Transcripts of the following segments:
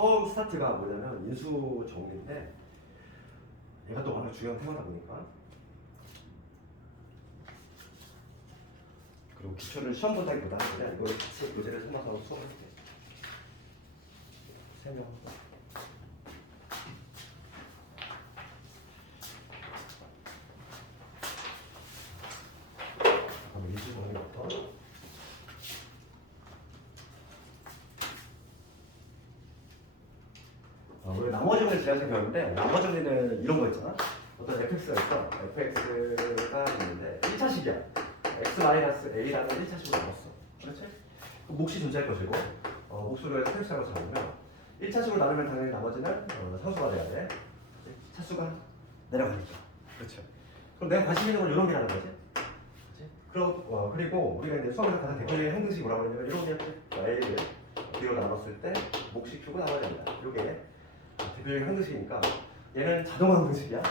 처음 스타트가 뭐냐면 인수 정리인데 얘가 또 워낙 중요한 테마다 보니까 그리고 기초를 시험 본다기보다 그냥 이걸 같이 교재를 삼아서 수업을 할게. 설명. 그럼 인수 정리부터. 우리 나머지 정리 지난주에 배웠는데 나머지 정리는 이런 거 있잖아. 어떤 fx가 있어. fx가 있는데 1차식이야. x-a라는 1차식으로 나눴어. 그렇지? 몫이 존재할 것이고 몫으로 해서 fx라고 잡으면 1차식으로 나누면 당연히 나머지는 상수가 돼야 돼. 차수가 내려가니까. 그렇죠. 그럼 내가 관심 있는 건 이런 게 하는 거지. 그렇지? 그리고 우리가 이제 수학에서 가장 대표적인 형식이 뭐라고 하냐면 이런 게 a를 b로 나눴을 때 몫이 Q고 나머지입니다. 이게 대표적인 항등식이니까 얘는 자동 항등식이야.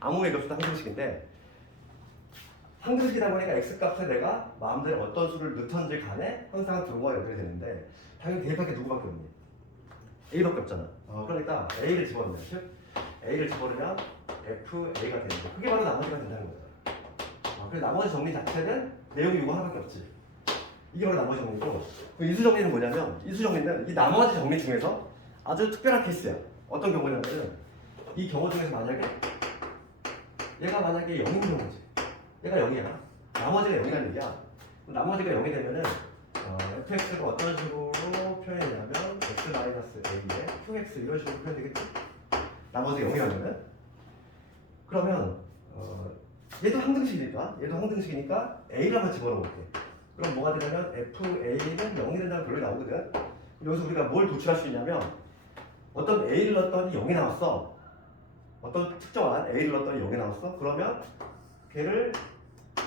아무 얘기 없어도 항등식인데 항등식이다 보니까 x값에 내가 마음대로 어떤 수를 넣던지 간에 항상 들어와 연결이 되는데 당연히 대입할 게 누구밖에 없니? a밖에 없잖아. 그러니까 a를 집어넣으면 즉 a를 집어넣으면 fa가 되는데 그게 바로 나머지가 된다는 거잖아. 그래서 나머지 정리 자체는 내용이 이거 하나밖에 없지. 이게 바로 나머지 정리고 인수 정리는 뭐냐면 인수 정리는 이 나머지 정리 중에서 아주 특별한 케이스야. 어떤 경우냐면은 이 경우 중에서 만약에 얘가 만약에 0인 경우지. 얘가 0이야. 나머지가 0이라는 얘기야. 나머지가 0이 되면은 fx가 어떤 식으로 표현이냐면 x-a에 qx 이런 식으로 표현되겠지. 나머지가 0이라면은 그러면 얘도 항등식이니까 a를 한번 집어넣어볼게. 그럼 뭐가 되냐면 fa는 0이 된다는 결론이 나오거든. 여기서 우리가 뭘 도출할 수 있냐면 어떤 a를 넣었더니 0이 나왔어. 어떤 특정한 a를 넣었더니 0이 나왔어. 그러면 걔를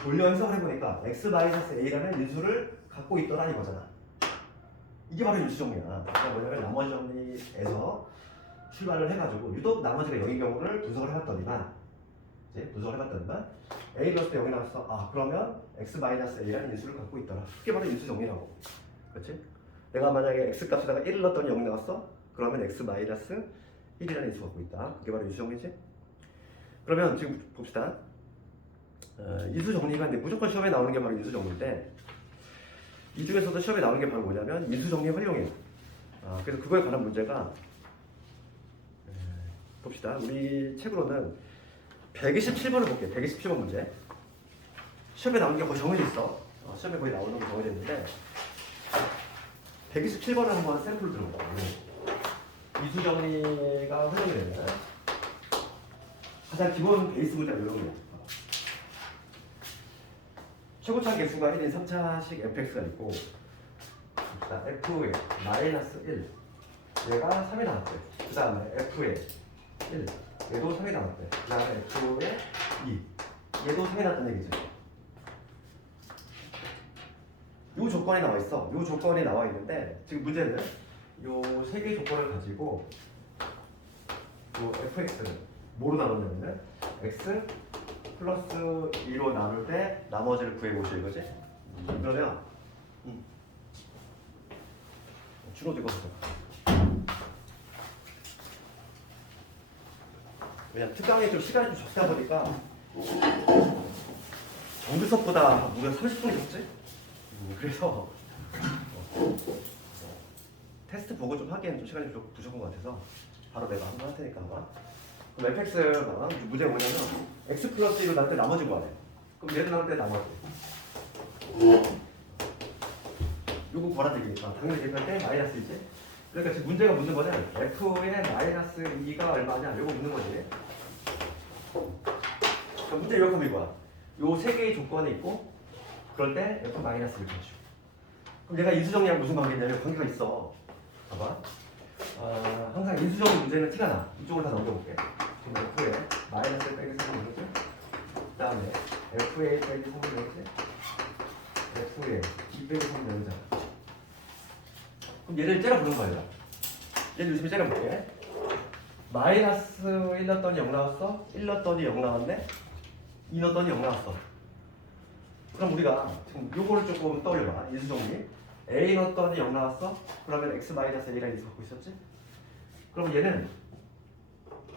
돌려 해석을 해보니까 x-a라는 인수를 갖고 있더라 이거잖아. 이게 바로 인수 정리야. 그러니까 뭐냐면 나머지 정리에서 출발을 해가지고 유독 나머지가 0인 경우를 분석을 해봤더니만 a를 넣었을 때 0이 나왔어. 그러면 x-a라는 인수를 갖고 있더라. 그게 바로 인수 정리라고. 그렇지? 내가 만약에 x값에다가 1을 넣었더니 0이 나왔어? 그러면 x-1이라는 인수가 갖고 있다. 그게 바로 인수 정리지? 그러면 지금 봅시다. 인수 정리가 이제 무조건 시험에 나오는 게 바로 인수 정리인데 이 중에서도 시험에 나오는 게 바로 뭐냐면 인수 정리 활용이에요. 그래서 그거에 관한 문제가 봅시다. 우리 책으로는 127번을 볼게요. 127번 문제. 시험에 나오는 게 거의 정해져 있어. 시험에 거의 나오는 게 정해져 있는데 127번을 한번 샘플을 들어볼게요. 인수 정리가 활용이 되면 가장 기본 베이스 문제가 이런 거예요. 최고차 개수가 1인 3차식 fx가 있고 f의 마이너스 1 얘가 3이 나왔대. 그 다음에 f의 1 얘도 3이 나왔대. 그 다음에 f의 2 얘도 3이 나왔다는 얘기죠. 요 조건이 나와 있어. 요 조건이 나와 있는데 지금 문제는 요 세 개의 조건을 가지고 요 fx는 뭐로 나눴냐면 x 플러스 2로 나눌 때 나머지를 구해보시오 이거지? 그러면 준호도 이거 보자. 왜냐면 특강에 좀 시간이 좀 적다 보니까 정규 수업보다 무려 30분이 적지? 그래서 테스트 보고 좀 하기에는 좀 시간이 좀 부족한 것 같아서 바로 내가 한번 할 테니까 아마. 그럼 fx가 문제가 뭐냐면 x 플러스 1로 나눌 때 나머지 구하래. 그럼 얘를 나눌 때 나머지 요거 구하라는 얘기니까 당연히 얘기할 때 마이너스 2지. 그러니까 지금 문제가 묻는 거는 f의 마이너스 2가 얼마냐 요거 묻는 거지. 그럼 문제 요약하면 이거야. 요 세 개의 조건이 있고 그럴 때 f 마이너스 1을 주시오. 그럼 얘가 인수정리하고 무슨 관계냐면 관계가 있어. 봐봐. 항상 인수정리 문제는 티가 나. 이쪽으로 다 넘겨볼게. 지금 f에 마이너스 빼기 3을 넣었지. 그 다음에 f에 빼기 3을 넣었지. f에 2 빼기 3을 넣으잖아. 그럼 얘를 째려보는 거야. 얘를 요즘에 째려볼게. 마이너스 1 넣었더니 0 나왔어. 1 넣었더니 0 나왔네. 2 넣었더니 0 나왔어. 그럼 우리가 지금 요거를 조금 떠올려봐. 인수정리. a 넣었더니 0 나왔어. 그러면 x-a라는 인수 갖고 있었지? 그럼 얘는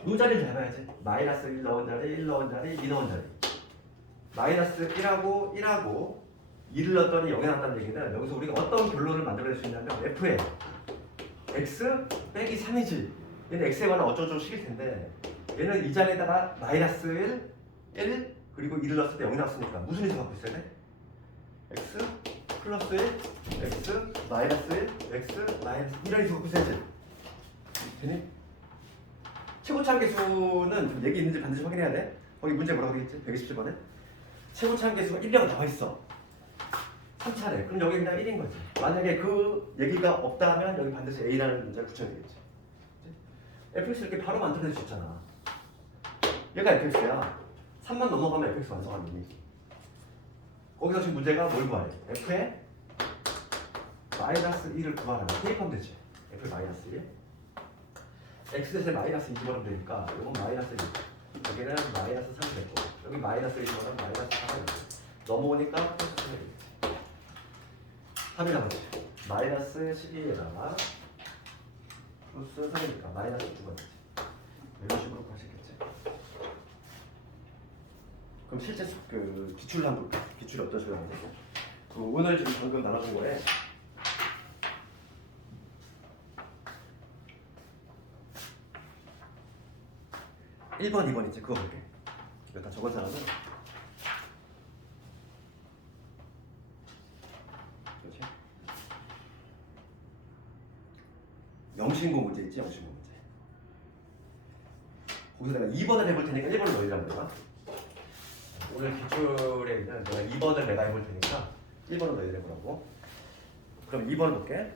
이 자리를 잘 봐야지. 마이너스 1 넣은 자리, 1 넣은 자리, 2 넣은 자리. 마이너스 1하고 1하고 2를 넣었더니 0이 나왔다는 얘기는 여기서 우리가 어떤 결론을 만들어낼 수 있냐면 f의 x 빼기 3이지. 얘는 x에 관한 어쩌고저쩌고 식일 텐데 얘는 이 자리에다가 마이너스 1 그리고 2를 넣었을 때 0이 나왔으니까 무슨 이수 갖고 있어야 돼? x 플러스 1 x 마이너스 1 x 마이너스 1이라는 이수 갖고 있어야지. 되니? 최고차함계수는 좀 얘기 있는지 반드시 확인해야 돼. 거기 문제 뭐라고 되겠지? 127번에 최고차함계수가 1이라고 나와 있어. 3차례. 그럼 여기 그냥 1인 거지. 만약에 그 얘기가 없다면 여기 반드시 A라는 문제를 붙여야 되겠지. fx 이렇게 바로 만들어낼 수 있잖아. 얘가 fx야. 3만 넘어가면 fx 완성한 놈이. 거기서 지금 문제가 뭘 구하래? f의 마이너스 2를 구하라. 대입하면 되지. f의 마이너스 1. x 대신에 마이너스 2 집어넣으면 되니까 이건 마이너스 1. 여기는 마이너스 3이 됐고 여기 마이너스 1 집어넣으면 마이너스 4가 됐고 넘어오니까 플러스 3이 되겠지. 3이 나머지 마이너스 12에다가 플러스 3이니까 마이너스 2가 되지. 이런 식으로 가시겠지. 그럼 실제 그 기출을 한번 볼까? 기출이 어떤 식으로 하는지. 그 오늘 지금 방금 나눠준 거에 (1번) (2번) 있지? 그거 볼게. 이거 다 적은 사람은 그렇지? 영신고 문제 있지? 영신고 문제. 거기서 내가 2번을 해볼 테니까 1번을 넣으라는 거야. 오늘 기출에 있는 내가 2번을 내가 해볼 테니까 1번을 너희들 해보라고. 그럼 2번을 볼게.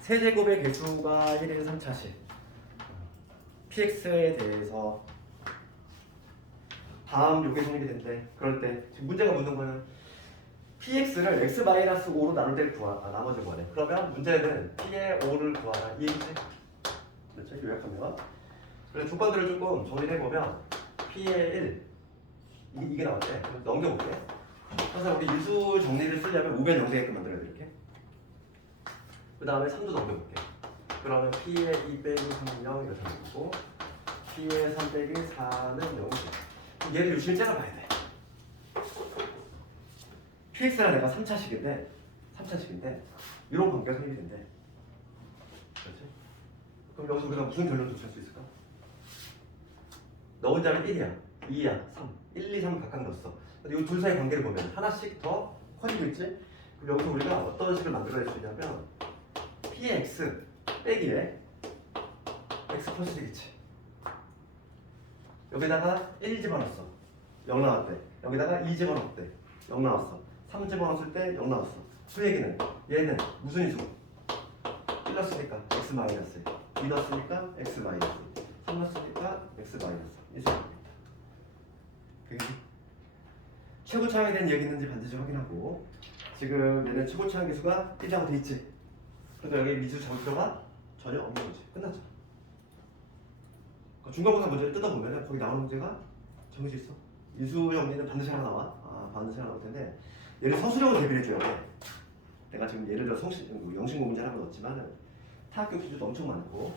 세제곱의 개수가 1인 3차식 px에 대해서 다음 요게 성립이 된대. 그럴 때 지금 문제가 묻는 거는 px를 x-5로 나눌 때 나머지 구하래. 그러면 문제는 p의 5를 구하라. 이해했지? 그렇죠? 요약하면 그래서 조건들을 조금 정리를 해보면 p의 1 이게 나왔대. 넘겨볼게. 그래서 우리 인수 정리를 쓰려면 우변 0 되게끔 만들어야 돼. 이렇게. 그 다음에 3도 넘겨볼게. 그러면 p의 2 빼기 3은 0 이렇게 넘기고 p의 3 빼기 4는 0이지. 얘를 유심히 째려봐야 돼. px랑 내가 3차식인데 이런 관계가 성립이 된대. 그렇지? 그럼 여기서 우리가 무슨 결론을 도출할 수 있을까? 넣은 자는 1이야, 2야, 3. 1, 2, 3 각각 넣었어. 근데 이 둘 사이 관계를 보면 하나씩 더 커지고 있지? 그럼 여기서 우리가 어떤 식을 만들어낼 수 있냐면 p의 x 빼기에 x 플러스 되겠지. 여기다가 1 집어넣었어. 0 나왔대. 여기다가 2 집어넣었대. 0 나왔어. 3 집어넣었을 때 0 나왔어. 그 얘기는 얘는 무슨 이수? 1 넣었으니까 x 마이너스 2 넣었으니까 x 마이너스 3 넣었으니까 x 마이너스 이수입니다. 그게 최고차항에 대한 얘기 있는지 반드시 확인하고 지금 얘는 최고차항 계수가 1이라고 돼 있지. 그래도 여기 미수 정표가 전혀 없는 거지. 끝났죠. 중간고사 문제를 뜯어보면 거기 나오는 문제가 정해져 있어. 인수 정리는 반드시 하나 나와. 반드시 하나 나올 텐데 얘를 서술형으로 대비를 해줘야 돼. 내가 지금 예를 들어 영신고 문제 하나 넣었지만 타학교 퀴즈도 엄청 많고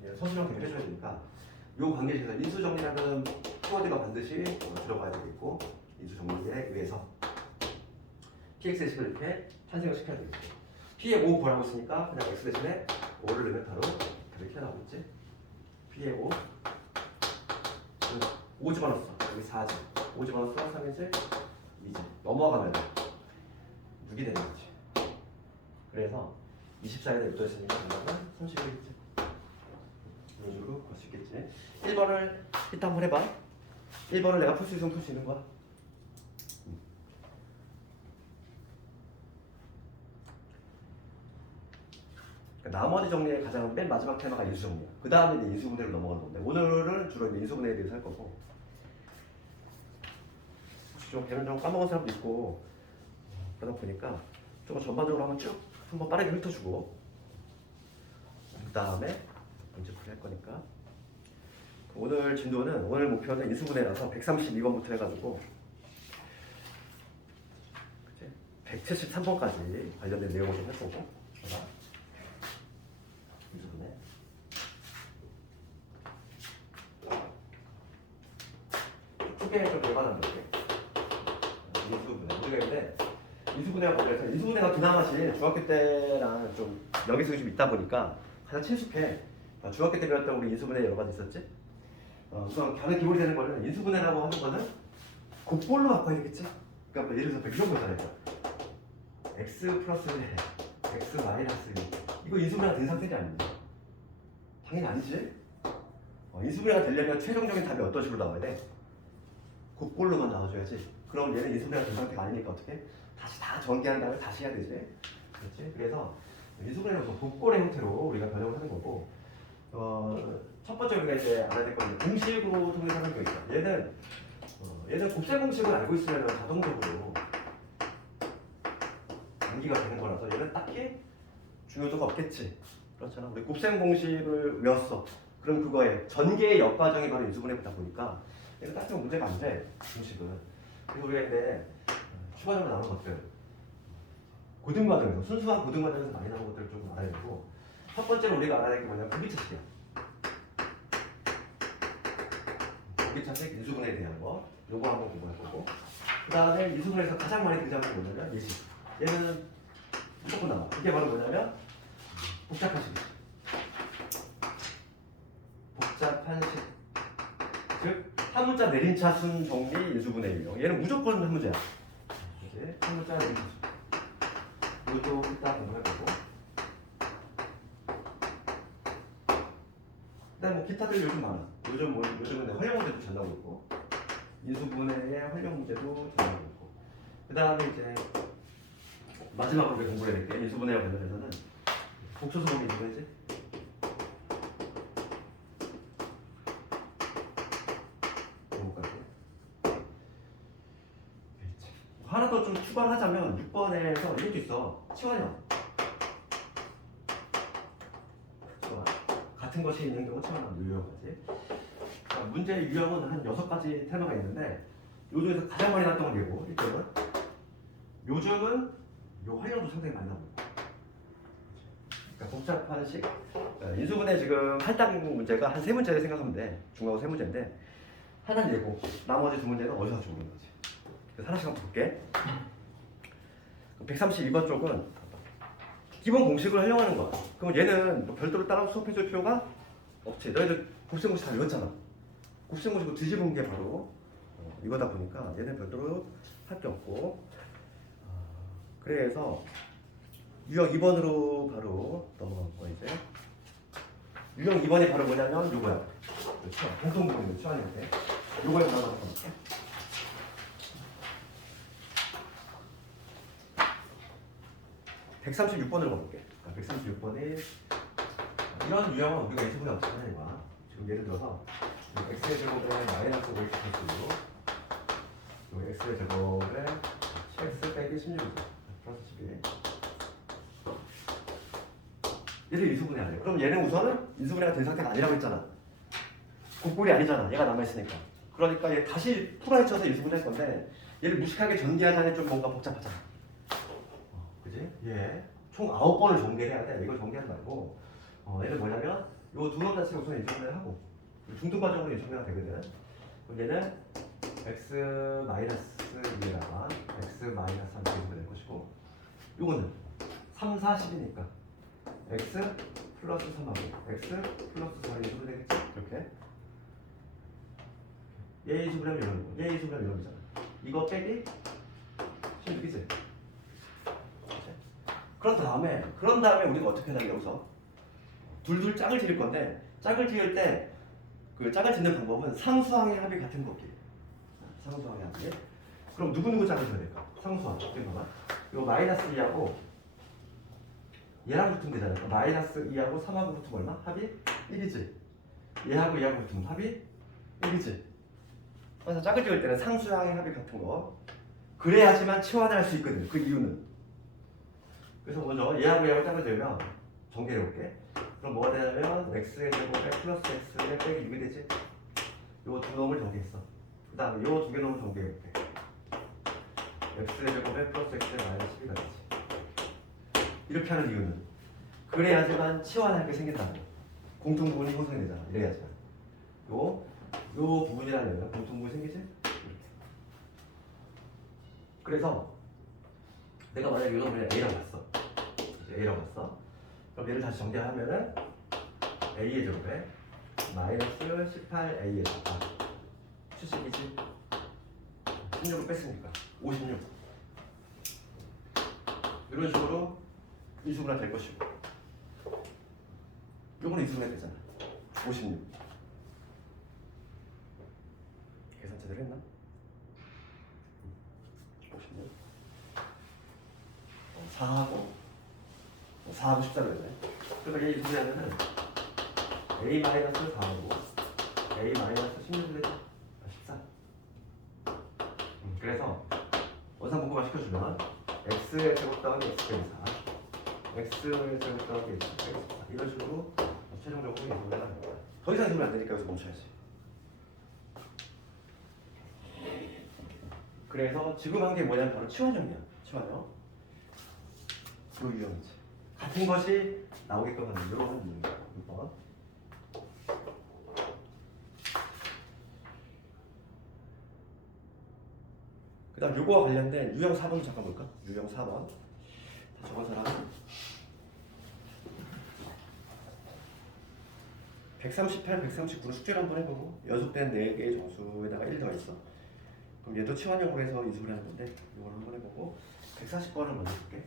지금 서술형 대비를 해줘야 되니까 요 관계에서 인수 정리라는 키워드가 반드시 들어가야 되겠고 인수 정리에 의해서 px의 식을 이렇게 탄생을 시켜야 되겠고 p의 5 구하라고 했으니까 그냥 x 대신에 5를 넣으면 바로 이렇게 나오겠지. p의 5 5 집어넣었어. 여기 4지. 5 집어넣었어. 3이지 2지. 넘어가면 6이 되는 거지. 그래서 24에다 6 더했으니까 정답은 31이겠지. 이런 식으로 볼 수 있겠지. 1번을 이따 한번 해봐. 1번을 내가 풀 수 있으면 풀 수 있는 거야. 나머지 정리의 가장 맨 마지막 테마가 인수 정리야. 그 다음에 이제 인수분해로 넘어가는 건데 오늘은 주로 이제 인수분해에 대해서 할 거고 혹시 좀 걔는 좀 까먹은 사람도 있고 그러다 보니까 좀 전반적으로 한번 쭉 한번 빠르게 훑어주고 그 다음에 문제풀이 할 거니까 오늘 진도는 오늘 목표는 인수분해라서 132번부터 해가지고 173번까지 관련된 내용을 좀 할 거고 인수분해 인수분해가 뭐래서 인수분해가 그나마 중학교 때랑 좀 여기서 좀 있다 보니까 가장 친숙해. 중학교 때 배웠던 우리 인수분해 여러 가지 있었지. 우선 가장 기본이 되는 거는 인수분해라고 하는 거는 곱볼로 바꿔야 되겠지. 그러니까 예를 들어서 이런 거 있잖아요. x 플러스 1, x 마이너스 1. 이거 인수분해가 된 상태가 아닙니다. 당연히 아니지. 인수분해가 되려면 최종적인 답이 어떤 식으로 나와야 돼? 곱볼로만 나와줘야지. 그럼 얘는 인수분해가 된 상태가 아니니까 어떻게? 다시 다 전개한 다음에 다시 해야 되지. 그렇지? 그래서 인수분해는 곱골의 형태로 우리가 변형을 하는 거고, 첫 번째 우리가 이제 알아야 될 건 공식으로 통일하는 거 있다. 얘는 곱셈 공식을 알고 있으면 자동적으로 암기가 되는 거라서 얘는 딱히 중요도가 없겠지. 그렇잖아. 우리 곱셈 공식을 외웠어. 그럼 그거에 전개의 역과정이 바로 인수분해다 보니까 얘는 딱히 문제가 안 돼. 공식은. 그리고 우리가 이제 추가적으로 나오는 것들, 고등과정에서 순수한 고등과정에서 많이 나오는 것들을 좀 알아야 되고, 첫 번째로 우리가 알아야 될 게 뭐냐면 공기차식이야. 공기차식 인수분해에 대한 거, 요거 한번 공부할 거고, 그 다음에 인수분해에서 가장 많이 등장하는 게 뭐냐면 예식. 얘는 무조건 나와. 이게 바로 뭐냐면 복잡한 식. 복잡한 식. 즉 한 문자 내림차순 정리 인수분해 유형. 얘는 무조건 한 문제야. 이렇게 한 문자 내림차순. 이것도 이따 공부할 거고. 그다음 뭐 기타들 요즘 많아. 요즘은 활용 문제도 잘 나오고 있고, 인수분해의 활용 문제도 잘 나오고 있고. 그다음에 이제 마지막으로 우리 공부해야 될 게 인수분해와 관련해서는 복소수범위 인수분해지. 하나 더 좀 추가를 하자면 6번에서 이것도 있어. 치환형. 같은 것이 있는 경우 치환형 유형까지. 문제의 유형은 한 6가지 테마가 있는데 요즘에서 가장 많이 나왔던 건 얘고 1점은. 요즘은 요 활용도 상당히 많이 나옵니다. 그러니까 복잡한 식. 인수분해 지금 할당 문제가 한 3문제를 생각하면 돼. 중간고 3문제인데 하나는 얘고 나머지 2문제는 어디서 주는 거지. 그래서 하나씩 한번 볼게. 132번 쪽은 기본 공식을 활용하는 거야. 그럼 얘는 뭐 별도로 따라 수업해줄 필요가 없지. 너희들 곱셈 공식 다 외웠잖아. 곱셈 공식을 뒤집은 게 바로 이거다 보니까 얘는 별도로 할 게 없고, 그래서 유형 2번으로 바로 넘어갈 거야 이제. 유형 2번이 바로 뭐냐면 요거야. 그렇죠? 공통부분이 치환인데 요거에 바로 넘어갈 거야. 136번을 볼게. 136번이 이런 유형은 우리가 인수분해 어떻게 하냐. 지금 예를 들어서 x의 제곱에 마이너스 5x 플러스 6, x의 제곱에 x 빼기 16 플러스 12. 얘를 인수분해 안 해. 그럼 얘는 우선은 인수분해가 된 상태가 아니라고 했잖아. 곱골이 아니잖아. 얘가 남아있으니까. 그러니까 얘 다시 풀어헤쳐서 인수분해 할 건데 얘를 무식하게 전개하자니 좀 뭔가 복잡하잖아. 그지? 얘 총 9번을 전개해야 돼. 이걸 전개하지 말고 얘는 뭐냐면 요 두 놈 자체를 우선 인수분해를 하고 중등 과정으로 인수분해가 되거든. 그럼 얘는 x 마이너스 2에다가 x 마이너스 3 인수분해 될 것이고, 요거는 3, 4, 10이니까 x 플러스 3하고 x 플러스 4를 인수분해 되겠지? 이렇게 얘 인수분해하면 이런 거, 얘 인수분해하면 이런 거잖아. 이거 빼기 16이지? 그런 다음에 우리가 어떻게 하냐 여기서 둘둘 짝을 지을 건데, 짝을 지을 때 그 짝을 짓는 방법은 상수항의 합이 같은 거기. 상수항의 합이. 그럼 누구 짝을 지어야 될까? 상수항. 잠깐만. 이거 마이너스 2하고 얘랑 붙으면 되잖아. 그러니까 마이너스 2하고 3하고 붙으면 얼마? 합이 1이지. 얘하고 얘하고 붙으면 합이 1이지. 그래서 짝을 지을 때는 상수항의 합이 같은 거. 그래야지만 치환을 할 수 있거든. 그 이유는. 그래서 먼저 얘하고 얘하고 짝을 지으면 전개해 볼게. 그럼 뭐가 되냐면 x의 제곱에 플러스 x에 빼기 6이 되지. 요 두 놈을 전개했어. 그 다음에 요 두 개 놈을 전개해 볼게. x의 제곱에 플러스 x에 마이너스 12가 되지. 이렇게 하는 이유는 그래야지만 치환할 게 생긴다는 거야. 공통부분이 형성이 되잖아. 이래야지만. 요 부분이라면 공통부분이 생기지? 그래서 내가 만약에 이거 그냥 A라고 했어. A라고 했어. 그럼 얘를 다시 정리하면은 A의 제곱에 마이너스 18A의 제곱. 70이지? 16을 뺐으니까 56. 이런 식으로 이수분할 될 것이고, 요거는 이수분할 되잖아. 56. 계산 제대로 했나? 56. 4하고 14로 했네. 그러니까 얘 이수분하면은 A 마이너스 4하고 A 마이너스 16을 했지. 14. 그래서 원상복구만 시켜주면 x의 제곱 더하기 x 빼기 4, x의 제곱 더하기 x 빼기 4 이런 식으로 최종적으로 이동을 하는 거야. 더 이상 이동이 안 되니까 여기서 멈춰야지. 그래서 지금 한 게 뭐냐면 바로 치환형이야. 치환형. 요 유형이지. 같은 것이 나오게끔 하는 이런 유형이야. 6번. 그 다음 요거와 관련된 유형 4번도 잠깐 볼까? 유형 4번 다 적은 사람은 138, 139로 숙제를 한번 해보고 연속된 4개의 정수에다가 1 더했어. 그럼 얘도 치환형으로 해서 인수를 하는 건데 이걸 한번 해보고 140번을 먼저 볼게.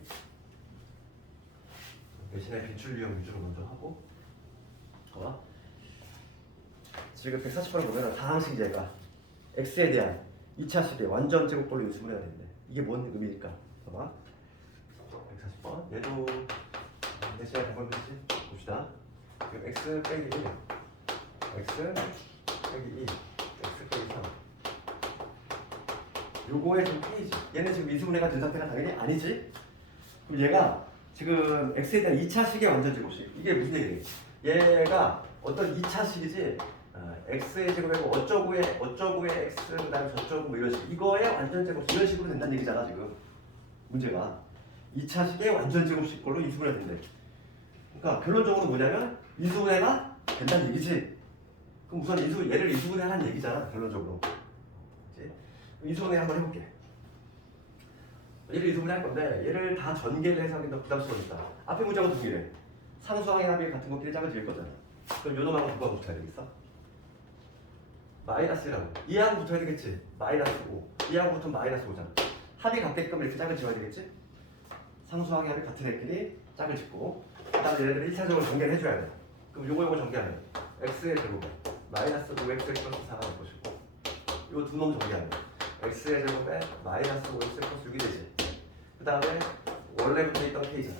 대신에 빈출 유형 위주로 먼저 하고 지금 140번을 보면 다항식 얘가 x에 대한 2차식의 완전 제곱꼴로 인수를 해야 되는데 이게 뭔 의미일까? 봐봐. 140번 얘도 몇 시간에 방법이지? 봅시다. 지금 x 빼기 1 x 빼기 2 x 빼기 3 요거의 지금 k지. 얘는 지금 인수분해가 된 상태가 당연히 아니지? 그럼 얘가 지금 x에 대한 2차식의 완전 제곱식 이게 무슨 얘기예요? 얘가 어떤 2차식이지 x의 제곱이고 어쩌고의 x 그다음에 저쩌고 뭐 이런 식 이거의 완전 제곱식 이런 식으로 된다는 얘기잖아. 지금 문제가 2차식의 완전 제곱식 걸로 인수분해가 된대. 그러니까 결론적으로 뭐냐면 인수분해가 된다는 얘기지. 그럼 우선 얘를 인수분해하라는 얘기잖아. 결론적으로. 그치? 인수분해 한번 해볼게. 얘를 인수분해 할 건데 얘를 다 전개를 해서 하긴 더 부담스러우니까 앞에 문장은 동일해. 상수항의 합이 같은 것끼리 짝을 지을 거잖아. 그럼 요놈하고 누가 붙어야 되겠어? 마이너스라고. 이하고 붙어야 되겠지. 마이너스 5. 이하고 붙으면 마이너스 5잖아. 합이 같게끔 이렇게 짝을 지어야 되겠지. 상수항의 합이 같은 애끼리 짝을 짓고 그 다음에 얘네들을 1차적으로 전개를 해줘야 돼. 그럼 요거 전개하면 x의 제곱에 마이너스 5x 플러스 4가 될 것이고 요 두 놈 전개하면 x의 제곱에 마이너스 5x 플러스 6이 되지. 그 다음에 원래부터 있던 k잖아.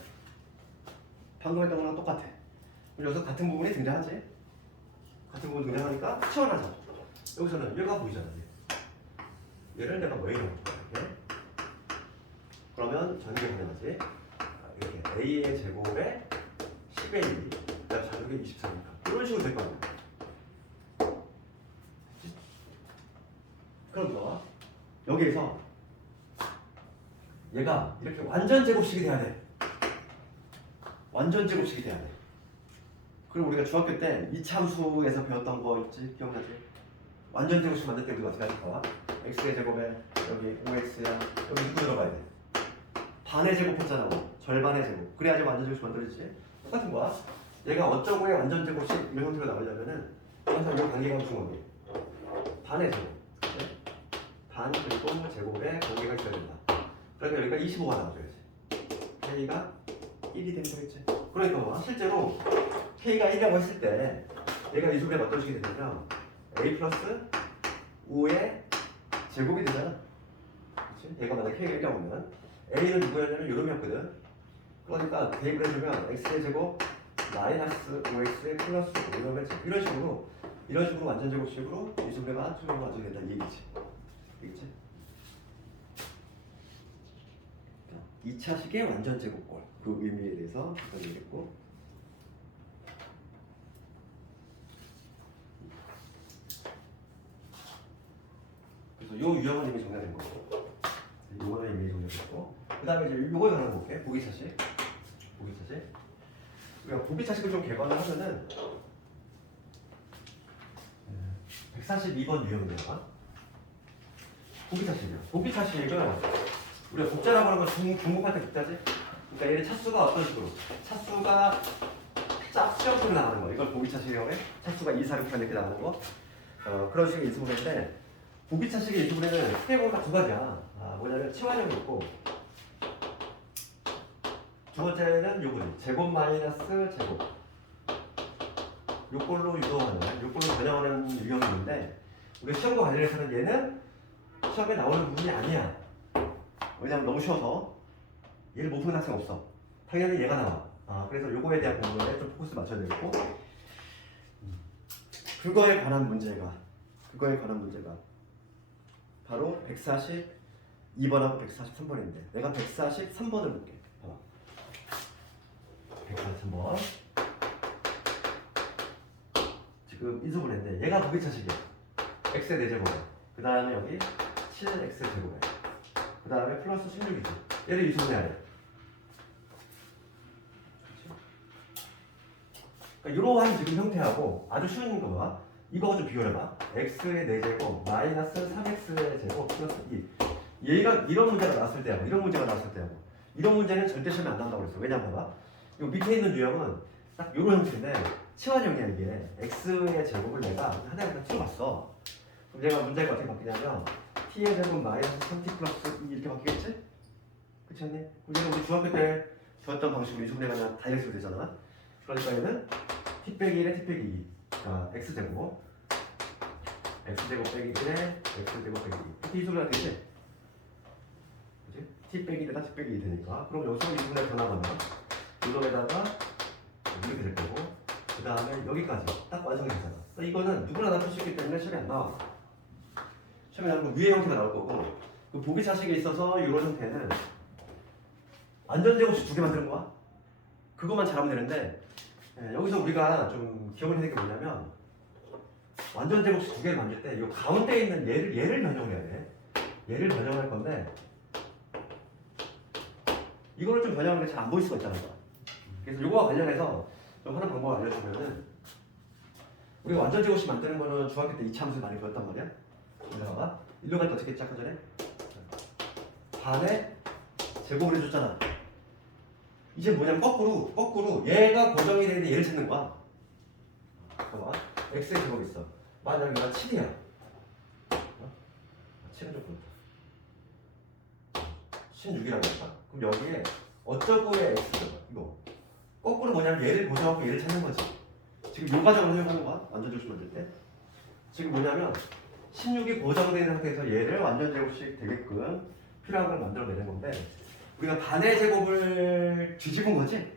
방금 했던 거랑 똑같아. 그럼 여기서 같은 부분이 등장하지. 같은 부분 등장하니까 치환하자. 여기서는 얘가 보이잖아. 얘를 내가 뭐 이런 거야? 그러면 전개 가능하지. 이렇게 a의 제곱에 10의 1, 그다음 자족의 24니까 이런 식으로 될 거 아니야. 그럼 너 여기에서 얘가 이렇게 완전 제곱식이 돼야 돼. 완전 제곱식이 돼야 돼. 그리고 우리가 중학교 때 이참수에서 배웠던 거 있지? 기억나지? 완전 제곱식 만들 때 우리가 어떻게 하실 거야? x의 제곱에 여기 5x야. 여기 누구 들어가야 돼? 반의 제곱 했잖아. 절반의 제곱. 그래야지 완전 제곱식 만들어지지. 똑같은 거야. 얘가 어쩌고의 완전 제곱식 이런 형태로 나오려면은 항상 이 관계가 중요해. 반의 제곱. 그치? 반 그리고 제곱에 관계가 있어야 된다. 그러니까 여기가 25가 나와줘야지. k가 1이 되는 거겠지. 그러니까 실제로 k가 1이라고 했을 때 얘가 이 수분에 어떤 식이 되냐면 a 플러스 5의 제곱이 되잖아. 그치? 얘가 만약 k가 1이라고 하면 a는 누구였냐면 요놈이었거든. 그러니까 대입을 해주면 x의 제곱 마이너스 5x의 플러스 5의 제곱 이런 식으로 완전 제곱식으로 이 수분에가 최종적으로 완전히 된다는 얘기지. 알겠지? 2차식의 완전 제곱꼴 그 의미에 대해서 잠깐 얘기했고 그래서 요 유형은 이미 정리된 거고 요거는 이미 정리됐고 그 다음에 이제 요거 하나 볼게. 보기차식 우리가 보기차식을 좀 개발을 하면은 142번 유형입니다. 보기차식이야. 보기차식은 우리가 복자라고 하는 건 중복할 때 복자지? 그러니까 얘는 차수가 어떤 식으로? 차수가 짝수형으로 나가는 거. 이걸 보기차식이라고 해. 차수가 2, 4, 6, 8 이렇게 나가는 거. 그런 식의 인수분해인데 보기차식의 인수분해는 크게 보면 딱 두 가지야. 뭐냐면 치환형이 있고 두 번째는 요거지. 제곱 마이너스 제곱. 요걸로 유도하는, 요걸로 전형하는 유형이 있는데 우리가 시험과 관련해서는 얘는 시험에 나오는 부분이 아니야. 왜냐면 너무 쉬워서 얘를 못 푸는 학생 없어. 당연히 얘가 나와. 그래서 요거에 대한 부분에 좀 포커스 맞춰야 되겠고 그거에 관한 문제가 바로 142번하고 143번인데 내가 143번을 볼게. 봐봐. 143번 지금 인수분해인데 얘가 보기차식이야. x의 4제곱에 그 다음에 여기 7x 제곱에 그 다음에 플러스 16이지. 얘를 인수분해야 돼. 그러니까 이러한 지금 형태하고 아주 쉬운 거 봐. 이거 좀 비교해봐. x의 4제곱 마이너스 3x의 제곱 플러스 2. 얘가 이런 문제가 나왔을 때하고 이런 문제가 나왔을 때하고 이런 문제는 절대 시험에 안 나온다고 그랬어. 왜냐면 봐봐. 이 밑에 있는 유형은 딱 이런 형태인데 치환형이야 이게. x의 제곱을 내가 하나에 그냥 풀어봤어. 그럼 얘가 문제가 어떻게 바뀌냐면 t의 제곱 마이너스 3t 플러스 2 이렇게 바뀌겠지? 그렇지 않니? 그럼 얘가 우리 중학교 때 배웠던 방식으로 인수분해가 그냥 다이렉트로 되잖아. 그러니까 얘는 t 빼기 1에 t 빼기 2. 자, x제곱 x제곱 빼기 1에 x제곱 빼기 2. 이렇게 인수분해가 되지? 그치? t 빼기 1에다 t 빼기 2 되니까. 그럼 여기서 인수분해 변화가면 이동에다가 이렇게 될 거고 그 다음에 여기까지 딱 완성이 되잖아. 이거는 누구나 다 풀 수 있기 때문에 시험에 안 나와. 시험에 나오면 위의 형태가 나올 거고 그 보기차식에 있어서 이런 형태는 완전제곱식 2개 만드는 거야. 그것만 잘하면 되는데 여기서 우리가 좀 기억을 해야 될 게 뭐냐면 완전제곱식 2개를 만들 때 이 가운데 있는 얘를 변형을 해야 돼. 얘를 변형할 건데 이거를 좀 변형하는 게 잘 안 보일 수가 있잖아. 그래서 이거와 관련해서 좀 하는 방법을 알려주면은 우리가 완전제곱식 만드는 거는 중학교 때 2차 함수 많이 배웠단 말이야. 그래서 봐봐. 일로 갈 때 어떻게 했지 아까 전에? 반에 제곱을 해줬잖아. 이제 뭐냐면 거꾸로 얘가 고정이 되는데 얘를 찾는 거야. 봐봐. x의 제곱이 있어. 만약 얘가 7이야. 7은 좀 그렇다. 16이라고 할까? 그럼 여기에 어쩌고의 x가 이거. 거꾸로 뭐냐면 얘를 고정하고 얘를 찾는 거지. 지금 요 과정을 활용하는 거야. 완전제곱식 만들 때. 지금 뭐냐면 16이 고정되는 상태에서 얘를 완전제곱식 되게끔 필요한 걸 만들어내는 건데 우리가 반의 제곱을 뒤집은 거지?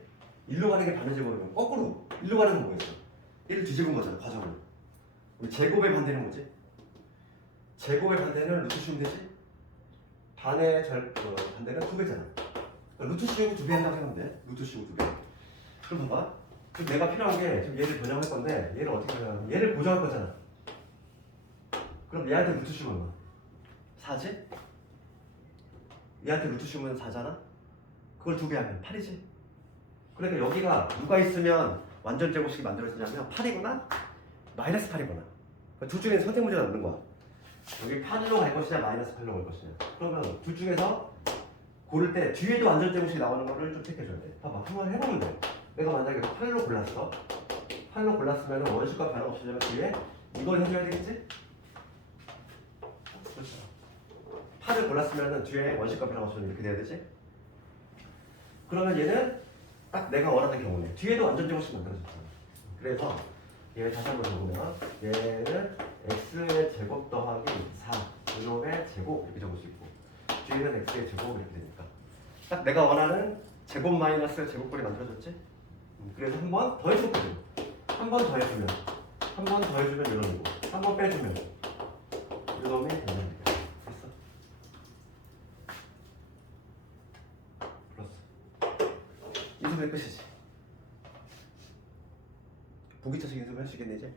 일로 가는 게 반의 제곱이면 거꾸로 일로 가는 건 뭐였어? 얘를 뒤집은 거잖아 과정을. 우리 제곱의 반대는 뭐지? 제곱의 반대는 루트 씌우면 되지? 반의 반대는 2배잖아. 그러니까 루트 씌우고 2배 한다고 생각하면 돼. 루트 씌우고 2배. 그럼 봐봐. 지금 내가 필요한 게 지금 얘를 변형할 건데 얘를 어떻게 하냐면 얘를 고정할 거잖아. 그럼 얘한테 루트 씌우면 얼마? 4지? 얘한테 루트 씌우면 4잖아? 그걸 2배 하면 8이지? 그러니까 여기가 누가 있으면 완전 제곱식이 만들어지냐면 8이구나? 마이너스 8이구나. 그러니까 둘 중에 선택 문제가 남는 거야. 여기 8로 갈 것이냐 마이너스 8로 갈 것이냐. 그러면 둘 중에서 고를 때 뒤에도 완전 제곱식이 나오는 거를 좀 택해줘야 돼. 봐봐 한번 해보면 돼. 내가 만약에 8로 골랐어. 8로 골랐으면 원식과 변화 없으려면 뒤에 이걸 해줘야 되겠지? 그렇죠. 8을 골랐으면 뒤에 원식과 변화 없으면 이렇게 돼야 되지? 그러면 얘는 딱 내가 원하는 경우네. 뒤에도 완전 제곱식 만들어졌잖아. 그래서 얘를 다시 한번 적으면 얘는 x의 제곱 더하기 4 이놈의 제곱 이렇게 적을 수 있고 뒤에는 x의 제곱 이렇게 되니까 딱 내가 원하는 제곱 마이너스 제곱꼴이 만들어졌지? 그래서 한 번 더 해줬거든. 한 번 더 해주면 한 번 더 해주면 이런 거고 한 번 빼주면 이놈이 되는 거야. 됐어? 플러스 인수분해 끝이지. 보기차식 인수분해 할 수 있겠네 이제?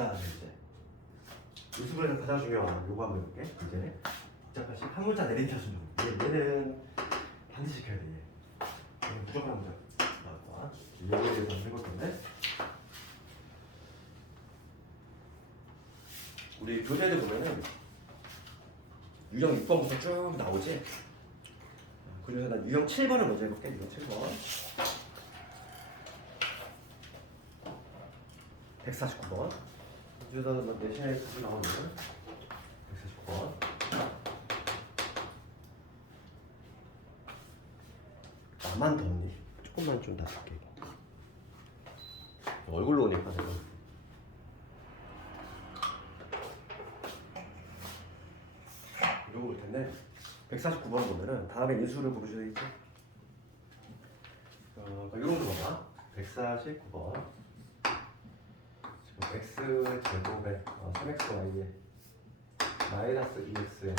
다음에 이제 인수분해에서 가장 중요한 요거 한번 해볼게. 이제 복잡하신 한 문자 내림차 순정. 얘는 반드시 지켜야 돼. 얘는 무조건 한 문자. 나와. 여기에 대해서 한번 해볼 건데. 우리 교재도 보면은 유형 6번부터 쭉 나오지. 그래서 난 유형 7번을 먼저 해볼게. 유형 7번. 149번. 주에서는 뭐 내신에 자주 나오는 149번. 나만 덥니? 조금만 좀 놔둘게. 얼굴로 오니까 내가. 이러고 올 텐데 149번 보면은 다음에 인수를 부르셔야 있죠. 이런 거 봐봐. 149번. 지금 x 제곱에 3xy에 마이너스 2x에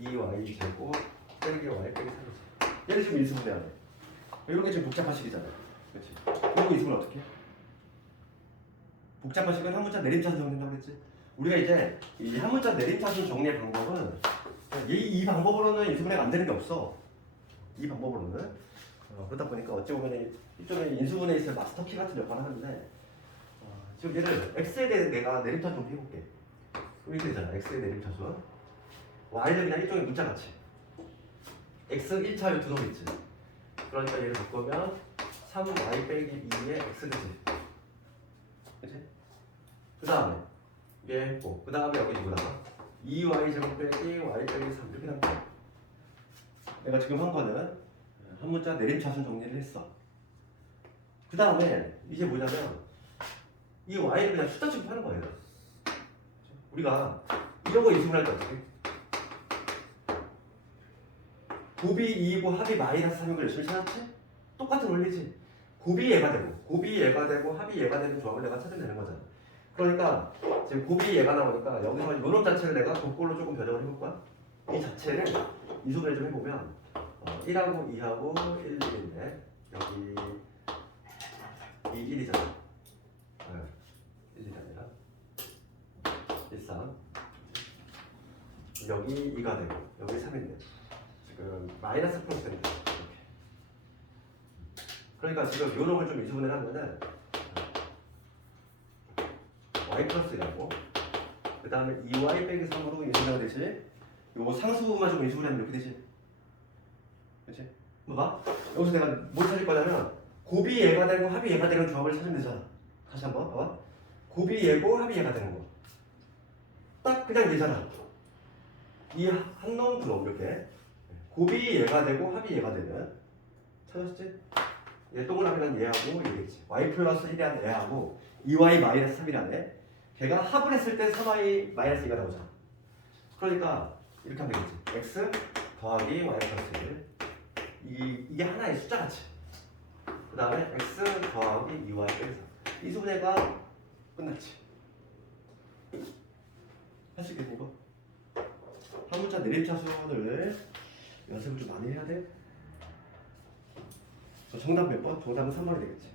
2y 제곱 빼기 y 빼기 3이지. 얘는 지금 인수분해야 돼. 이런 게 지금 복잡하식이잖아. 그렇지? 이거 인수분 어떻게? 복잡하식은 한 문자 내림차순 정리한다고 했지. 우리가 이제 이 한 문자 내림차순 정리의 방법은 이 방법으로는 인수분해가 안 되는 게 없어. 이 방법으로는 그러다 보니까 어찌 보면 이쪽에 인수분해에 있어서 마스터키 같은 역할을 하는데 지금 얘를 x에 대해 내가 내림차순 좀 해볼게. 이렇게 되잖아. x의 내림차순. y는 그냥 일종의 문자같이. x 1차율 두 놈 있지. 그러니까 얘를 바꾸면 3y 빼기 2의 x지. 그치? 그 다음에 얘 했고 그 다음에 여기 누구 나와? 2y 제곱 빼기 y 빼기 3 이렇게 나온 거야. 내가 지금 한 거는 한 문자 내림차순 정리를 했어. 그 다음에 이게 뭐냐면 이 y를 그냥 숫자 취급하는 거예요. 우리가 이런 거 인수분할 때 어떻게? 곱이 2이고 합이 마이너스 3인 걸 열심히 찾았지? 똑같은 원리지. 곱이 얘가 되고 곱이 얘가 되고 합이 얘가 되는 조합을 내가 찾으면 되는 거잖아. 그러니까 지금 곱이 얘가 나오니까 여기서 이 놈 자체를 내가 곱꼴로 조금 변형을 해볼 거야. 이 자체를 인수분해 좀 해보면 1하고 2하고 1, 1인데 여기 2, 1이잖아. 1, 1이 아니라 1, 3 여기 2가 되고 여기 3인데 지금 마이너스 플러스 됩니다. 그러니까 지금 요 놈을 좀 인수분해를 하면은 y 플러스 1하고 그 다음에 2y 빼기 3으로 인수분해가 되지. 요 상수만 좀 인수분해하면 이렇게 되지. 그치? 봐봐. 여기서 내가 뭘 찾을 거냐면 곱이 얘가 되고 합이 얘가 되는 조합을 찾으면 되잖아. 다시 한번 봐봐. 곱이 얘고 합이 얘가 되는 거. 딱 그냥 얘잖아. 이 한 놈, 두 놈 이렇게 곱이 얘가 되고 합이 얘가 되는 찾았지? 얘 동그라미는 얘하고 얘겠지. y 플러스 1이라는 얘하고 2y 마이너스 3이라네. 걔가 합을 했을 때 3y 마이너스 2가 나오잖아. 그러니까 이렇게 하면 되겠지. x 더하기 y 플러스 1 이게 하나의 숫자같이. 그 다음에 x 더하기 2y 빼기 3 인수분해가 끝났지. 할 수 있겠니 이거? 한 문자 내림차순을 연습을 좀 많이 해야 돼. 정답 몇 번? 정답은 3번이 되겠지.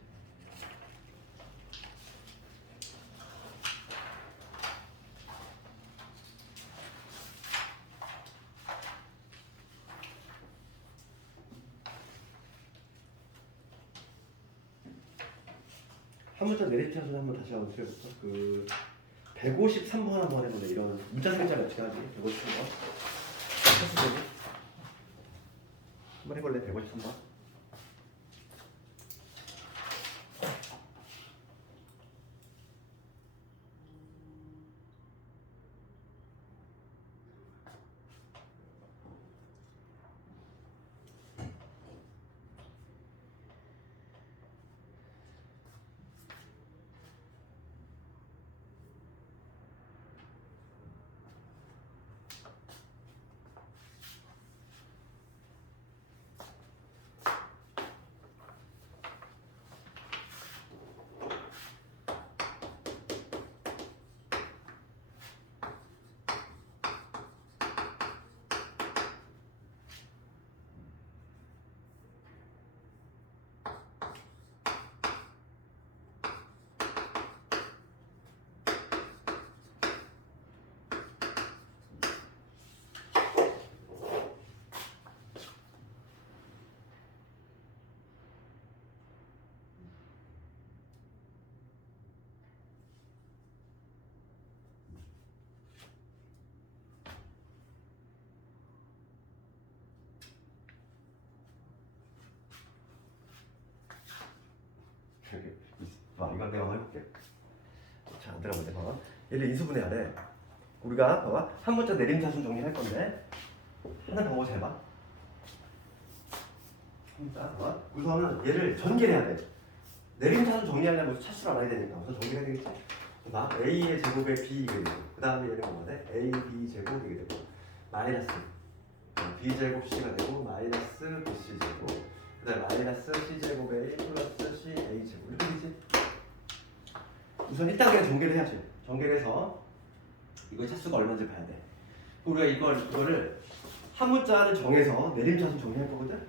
한 문자 내림차순 한번 다시 한번 해볼까? 153번 한번 해보네. 이런 문자 생자를 어떻게 하지? 153번. 한번 해볼래? 153번. 내가 한번 해볼게. 자, 안 들어가면 봐봐. 얘를 인수분해하래. 우리가 봐봐 한 문자 내림차순 정리할 건데 하는 방법 잘 봐. 자, 봐봐. 우선은 얘를 전개를 해야 돼. 내림차순 정리하려면 차수를 알아야 되니까 우선 전개를 해야 되겠지. 봐, a의 제곱에 b 이게 되고 그 다음에 얘는 뭐가 돼? a, b 제곱 이게 되고 마이너스 b 제곱 c가 되고 마이너스 bc 제곱 그 다음에 마이너스 c 제곱 a 플러스 c a 제곱 이렇게 되지. 우선 1단계는 전개를 해야지. 전개를 해서 이거 차수가 얼마인지 봐야 돼. 우리가 이거를 한 문자를 정해서 내림차순 정리할 거거든.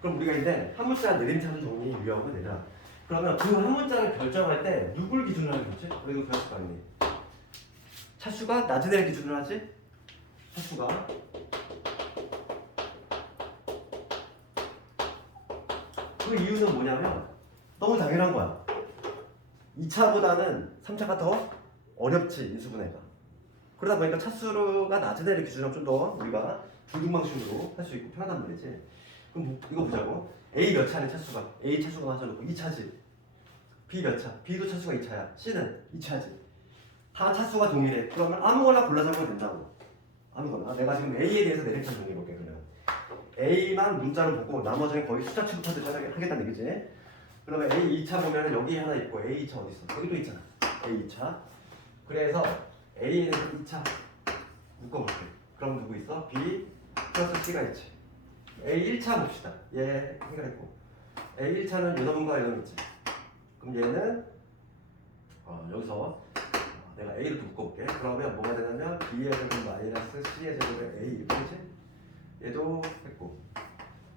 그럼 우리가 이제 한 문자 내림차순 정리 유형은 되냐? 그러면 그 한 문자를 결정할 때 누굴 기준으로 하겠지? 이거 배웠을 거 아니니? 차수가 낮은 애를 기준으로 하지? 차수가 그 이유는 뭐냐면 너무 당연한 거야. 2차보다는 3차가 더 어렵지 인수분해가. 그러다 보니까 차수가 낮은 애를 기준으로 좀 더 우리가 불등방식으로 할 수 있고 편하단 말이지. 그럼 이거 보자고. A 몇 차는 차수가? A 차수가 맞춰놓고 2차지. B 몇 차? B도 차수가 2차야. C는 2차지. 다 차수가 동일해. 그러면 아무거나 골라서 하면 된다고. 아무거나. 내가 지금 A에 대해서 내림차 정리해볼게 그러면. A만 문자를 보고 나머지는 거의 숫자 취급하듯이 하겠다는 얘기지. 그러면 A 2차 보면 여기 하나 있고 A 2차 어디 있어? 여기도 있잖아. A 2차. 그래서 A에 대해서 2차 묶어볼게. 그럼 누구 있어? B 플러스 C가 있지. A 1차 봅시다. 얘 해결했고. A 1차는 이놈과 이놈 있지. 그럼 얘는 여기서 내가 A를 또 묶어볼게. 그러면 뭐가 되냐면 B의 제곱 마이너스 C의 제곱에 A 이렇게 되지? 얘도 했고.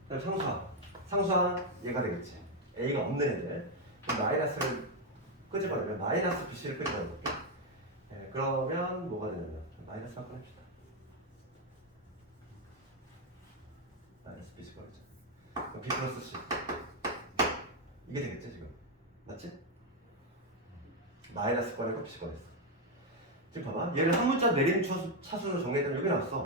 그다음 상수항 얘가 되겠지. A가 없는 애들. 그럼 마이너스를 끄집어내면 마이너스 BC를 끄집어내볼게. 네, 그러면 뭐가 되냐면 마이너스만 꺼냅시다. 마이너스 BC 꺼내자. 그럼 B 플러스 C 이게 되겠지 지금. 맞지? 마이너스 꺼내고 BC 꺼냈어. 지금 봐봐. 얘를 한 문자 내림차순으로 정리했다면 여기 나왔어.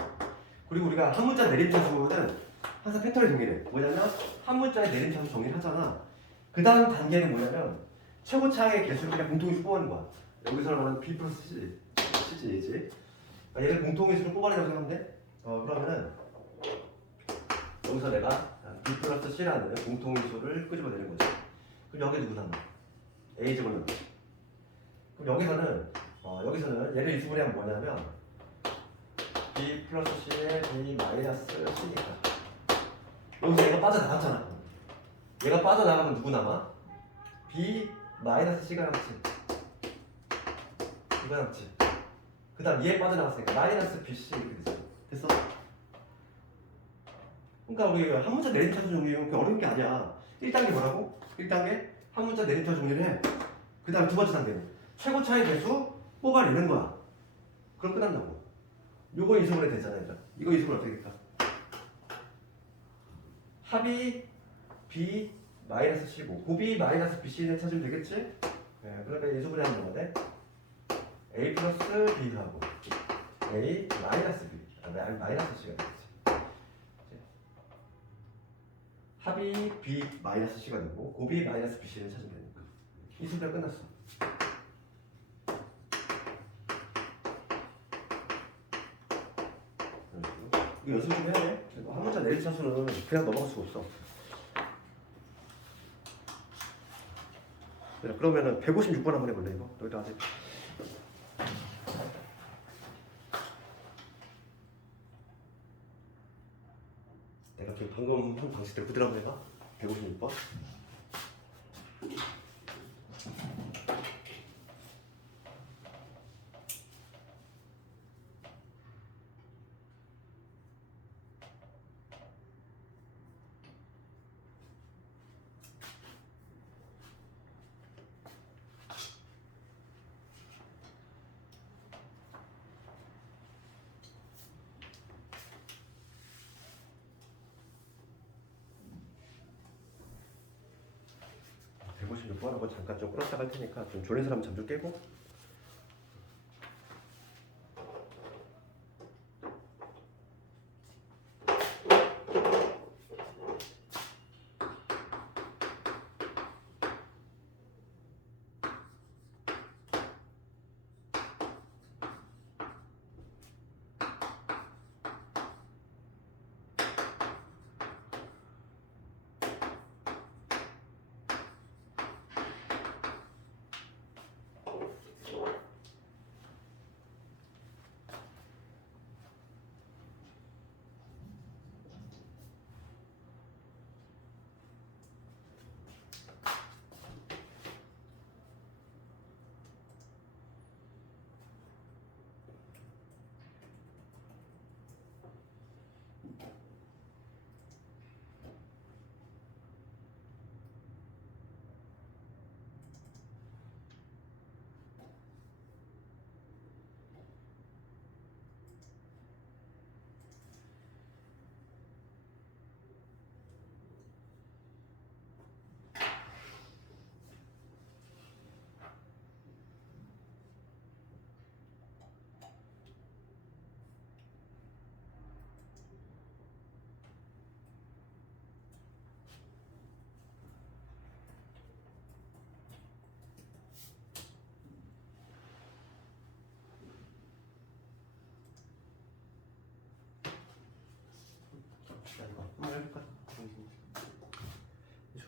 그리고 우리가 한 문자 내림차순은 항상 패턴이 동일해. 뭐냐면 한 문자의 내림차순 정리를 하잖아. 그 다음 단계는 뭐냐면 최고차의 개수를 그냥 공통인수 뽑아내는 거야. 여기서 말하는 B 플러스 C지 얘지. 얘를 공통인수로 뽑아내려고 생각하면 돼. 그러면은 여기서 내가 B 플러스 C라는 공통인수를 끄집어내는 거지. 그럼 여기 누구 남아? A 제곱 남아. 그럼 여기서는 얘를 인수분해하면 뭐냐면 B 플러스 C에 B 마이너스 C니까 여기서 얘가 빠져나갔잖아. 얘가 빠져나가면 누구 남아? B 마이너스 C가 남지. 이거 남지. 그 다음 얘 빠져나갔으니까 마이너스 BC 이렇게 됐어. 됐어? 그러니까 우리 한 문자 내림차순 정리는 그렇게 어려운 게 아니야. 1단계 뭐라고? 1단계 한 문자 내림차순 정리를 해. 그 다음에 두 번째 단계는 최고차의 개수 뽑아내는 거야. 그럼 끝난다고. 요거 인수분해 됐잖아. 얘들아. 이거 인수분해 어떻게 될까? 합이 B 마이너스 C고 곱이 마이너스 BC를 찾으면 되겠지? 네, 그러니까 인수분해 하면 뭐가 돼? A 플러스 B하고 A 마이너스 B 마이너스 C가 되겠지. 합이 B 마이너스 C가 되고 곱이 마이너스 BC를 찾으면 되니까 인수분해 끝났어. 이거 연습 좀 해야 돼. 한 문자 내림차순은 그냥 넘어갈 수가 없어. 그러면은 156번 한번 해볼래 이거? 너희도 아직 내가 지금 방금 한 방식대로 그대로 한번 해봐. 156번. 몇 번 하고 잠깐 좀 끌었다 갈 테니까 좀 졸린 사람 잠 좀 깨고.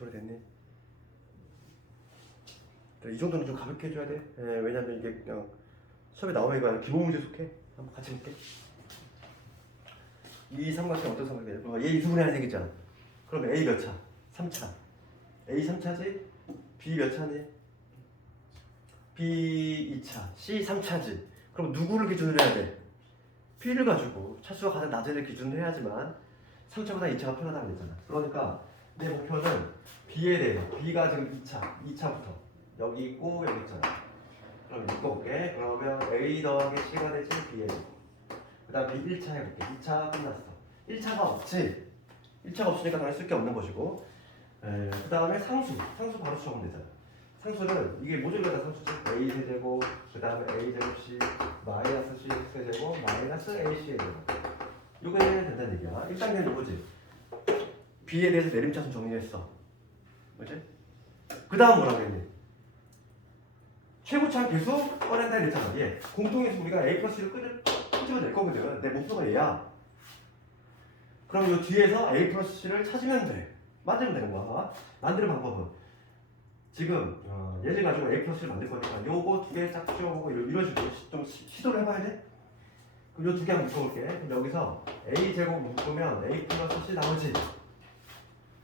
됐니? 이 정도는 좀 가볍게 해줘야 돼. 왜냐면 이게 그냥 수업에 나오면 이거 아니라 기본 문제 속해. 한번 같이 볼게. 이 삼각형 어떤 삼각형이야? 얘 이수분해 하나 생겼잖아. 그럼 A 몇 차? 3차. A 3차지? B 몇 차니? B 2차. C 3차지. 그럼 누구를 기준으로 해야 돼? P를 가지고 차수가 가장 낮은 애를 기준으로 해야지만 3차보다 2차가 편하다고 그랬잖아. 그러니까 내 목표는 B에 대해서 B가 지금 2차부터 여기 있고 여기 있잖아. 그럼 묶어볼게. 그러면 A 더하기 C가 되지 B에. 그 다음 B 1차 해볼게. 2차 끝났어. 1차가 없지. 1차가 없으니까 당연히 쓸 게 없는 것이고. 그 다음에 상수 바로 수정하면 되잖아. 상수는 이게 모듈마다 상수지. A 세제곱 그 다음에 A 제곱 C 마이너스 C 세제곱 마이너스 AC의 제곱. 이거 해야 된다는 얘기야. 1단계는 요거지. B에 대해서 내림차순 정리했어. 그렇지? 그 다음 뭐라고 했니? 최고차항 계수 꺼낸다 이랬잖아. 예. 공통에서 우리가 A 플러스 1을 끄집어낼 거거든. 내 목표가 얘야. 그럼 이 뒤에서 A 플러스 C를 찾으면 돼. 만들면 되는 거야. 만드는 방법은 지금 얘를 가지고 A 플러스 C를 만들 거니까 요거 두 개 싹 씌워보고 이런 식으로 좀 시도를 해봐야 돼. 그럼 요 두 개 한번 묶어볼게. 그럼 여기서 A 제곱 묶으면 A 플러스 C 나오지.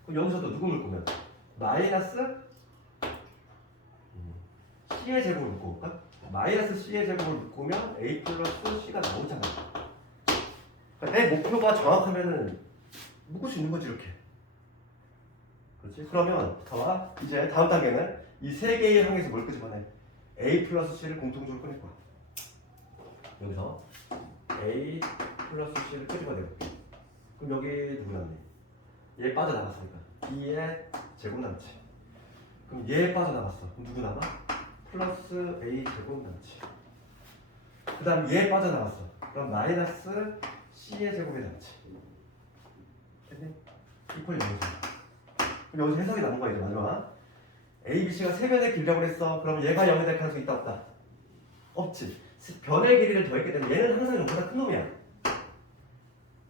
그럼 여기서도 누구 묶으면 마이너스 C의 제곱을 묶어볼까? 마이너스 C의 제곱을 묶으면 A 플러스 C가 나오잖아. 그러니까 내 목표가 정확하면은 묶을 수 있는 거지 이렇게. 그렇지? 그러면 봐봐. 이제 다음 단계는 이 세 개의 항에서 뭘 끄집어내? A 플러스 C를 공통적으로 꺼낼 거야. 여기서 A 플러스 C를 끄집어내볼게. 그럼 여기 누구 남니? 얘 빠져나갔으니까 B의 제곱 남지. 그럼 얘 빠져나갔어. 그럼 누구 남아? 플러스 A 제곱 남지. 그 다음 얘 빠져나갔어. 그럼 마이너스 C의 제곱이 남지. 됐니? 이퀄 0이지. 그럼 여기서 해석이 남은 거야 이제 마지막. A, B, C가 세 변의 길이라고 그랬어. 그럼 얘가 0이 될 가능성이 있다 없다? 없지. 변의 길이를 더했기 때문에 얘는 항상 0보다 큰 놈이야.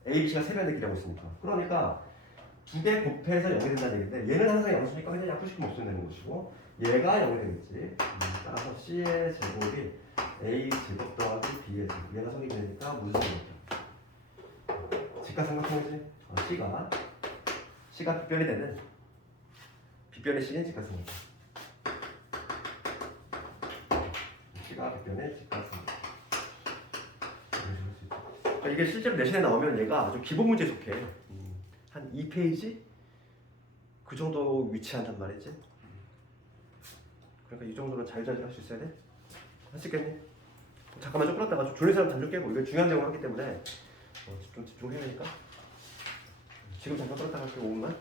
A, B, C가 세 변의 길이라고 있으니까. 그러니까 두 개 곱해서 0이 된다는 얘기인데 얘는 항상 0수니까 그냥 약분시키면 없으면 되는 것이고 얘가 0이 되겠지. 따라서 C의 제곱이 A 제곱 더하기 B의 제곱. 얘가 성립이 되니까 무슨 제곱이야? 직각삼각형이지. C가 빗변이 되는 빗변의 C는 직각삼각형. C가 빗변의 직각삼각형. 그러니까 이게 실제로 내신에 나오면 얘가 아주 기본 문제에 속해. 한 2페이지? 그 정도 위치한단 말이지. 그러니까 이 정도는 자유자재로 할 수 있어야 돼? 할 수 있겠니? 잠깐만 좀 끌었다가 좀 졸린 사람 잠좀 깨고 이거 중요한 내용을 하기 때문에 좀 집중해야 되니까 지금 잠깐 끌었다가 할게 5분만.